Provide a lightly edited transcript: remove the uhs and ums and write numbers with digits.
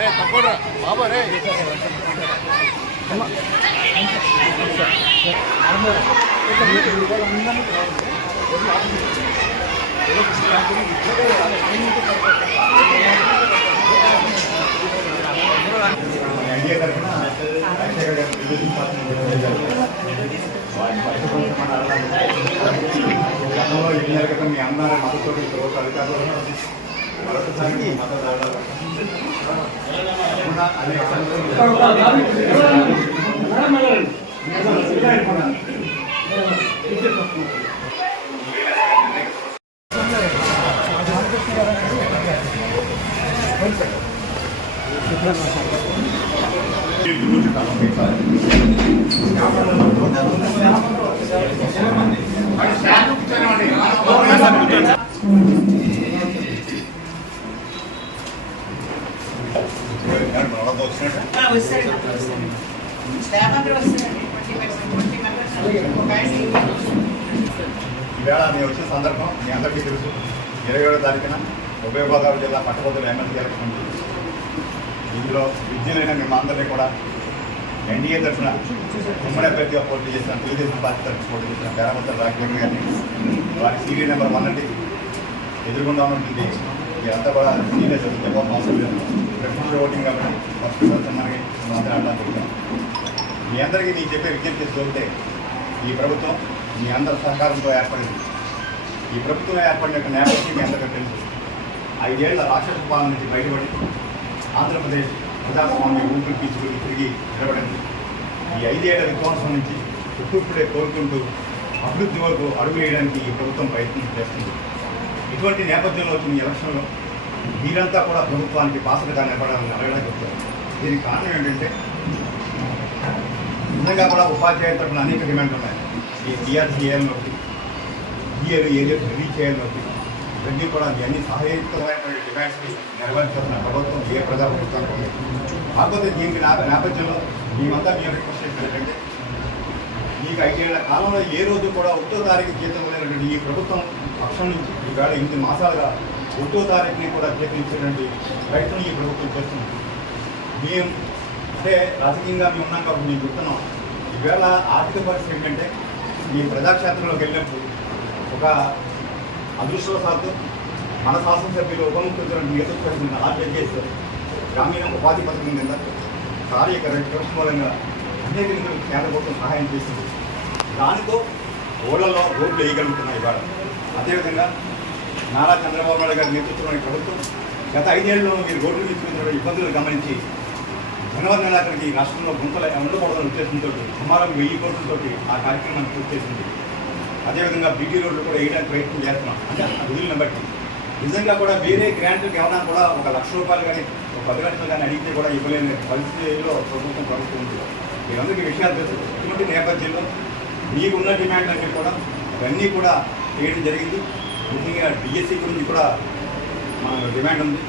రే తప్పరా బాబా రే NDA తరఫున రాజశేఖర్ గారు Telugu Desam party గతంలో 7 నెలల క్రితం మీ అందరూ మద్దతు ప్రభుత్వ అధికారులు మరొకసారి మద్దతు అనేక ఈవేళ మేము వచ్చిన సందర్భం మీ అందరికీ తెలుసు. 27వ తారీఖున ఉభయ గోదావరి జిల్లా పట్టభద్రుల ఎమ్మెల్సీ ఎలక్షన్ ఉంది. ఇందులో విద్యులైన మేము అందరినీ కూడా ఎన్డీఏ తరఫున ఉమ్మడి అభ్యర్థిగా పోటీ చేసిన తెలుగుదేశం పార్టీ తరఫున పోటీ చేసిన బేరామత్తల రాజశేఖర్ గారిని వారి సీరియల్ నెంబర్ 1 అంటే ఎదురుగుండా ఉంటుంది. ఇదంతా కూడా సీరియస్ అవసరం లేదు. ప్రతిపక్ష ఓటింగ్ కాబట్టి ఫస్ట్ మనకి మాట్లాడాలని మీ అందరికీ నేను చెప్పే విజ్ఞప్తి చూస్తే ఈ ప్రభుత్వం మీ అందరి సహకారంతో ఏర్పడింది. ఈ ప్రభుత్వం ఏర్పడిన యొక్క నేపథ్యం మీ అందరికీ తెలుసు. 5 ఏళ్ల రాక్షస పాలన నుంచి బయటపడి ఆంధ్రప్రదేశ్ ప్రజాస్వామ్య ఊపిరి పీల్చుకుని తిరిగి నిలబడింది. ఈ 5 ఏళ్ల విధ్వంసం నుంచి ఇప్పుడే కోరుకుంటూ అభివృద్ధి వరకు అడుగు వేయడానికి ఈ ప్రభుత్వం ప్రయత్నం చేస్తుంది. ఇటువంటి నేపథ్యంలో వచ్చిన ఎలక్షన్లో మీరంతా కూడా ప్రభుత్వానికి బాసటగా నిలబడాలని అడగడానికి వచ్చారు. దీనికి కారణం ఏంటంటే నిజంగా కూడా ఉపాధ్యాయుల తరఫున అనేక డిమాండ్లు ఉన్నాయి. ఈ టీఆర్సీ చేయాలన్నొకటి, ఈఏలు ఏరియాస్ రిలీజ్ చేయాలన్నొకటి, ఇవన్నీ కూడా అన్ని సహాయకరమైనటువంటి డిమాండ్స్ని నెరవేర్చాల్సిన ప్రభుత్వం ఏ ప్రజా ప్రభుత్వానికి ఉంది. కాకపోతే దీనికి నేపథ్యంలో మేమంతా మేము రిక్వెస్ట్ చేసేది ఏంటంటే మీకు 5 ఏళ్ల కాలంలో ఏ రోజు కూడా 1వ తారీఖు జీతం లేనటువంటి ఈ ప్రభుత్వం పక్షం నుంచి ఈవేళ 8 మాసాలుగా 1వ తారీఖుని కూడా జీతం ఇచ్చేటువంటి ప్రయత్నం ఈ ప్రభుత్వం చేస్తుంది. మేము అంటే రాజకీయంగా మేము ఉన్నాం కాబట్టి మేము చెప్తున్నాం. ఈవేళ ఆర్థిక పరిస్థితి ఏంటంటే ఈ ప్రజాక్షేత్రంలోకి వెళ్ళినప్పుడు ఒక అదృష్టవశాత్తు మన శాసనసభ్యులు ఉప ముఖ్యమంత్రి ఏదో చేస్తున్న ఆర్టీజీఎస్ గ్రామీణ ఉపాధి పథకం కింద కార్యక్రమం మూలంగా అనేక నిధులు కేంద్ర ప్రభుత్వం సహాయం చేస్తుంది. దానితో ఓళ్లలో రోడ్లు వేయగలుగుతున్నాయి ఇవాళ. అదేవిధంగా నారా చంద్రబాబు నాయుడు గారి నేతృత్వంలోని ప్రభుత్వం గత 5 ఏళ్లలో మీరు రోడ్లు తీసుకున్న ఇబ్బందులు గమనించి జనవరి నెలాఖరికి రాష్ట్రంలో గుంతలు ఉండకూడదని ఉద్దేశంతో సుమారు 1000 కోట్లతో ఆ కార్యక్రమాన్ని పూర్తి చేసింది. అదేవిధంగా బీటీ రోడ్లు కూడా వేయడానికి ప్రయత్నం చేస్తున్నాం. అంటే ఆ నిధులను బట్టి నిజంగా కూడా వేరే గ్రాంట్లకు ఏమైనా కూడా ఒక ₹1,00,000 కానీ ఒక 10 లక్షలు కానీ అడిగితే కూడా ఇవ్వలేని పరిస్థితిలో ప్రభుత్వం ఉంది. మీరందరికీ విషయాలు తెలుసు. ఇటువంటి నేపథ్యంలో మీకున్న డిమాండ్ అన్నీ కూడా ఇవన్నీ కూడా చేయడం జరిగింది. ముఖ్యంగా డిఎస్సి గురించి కూడా మన డిమాండ్ ఉంది.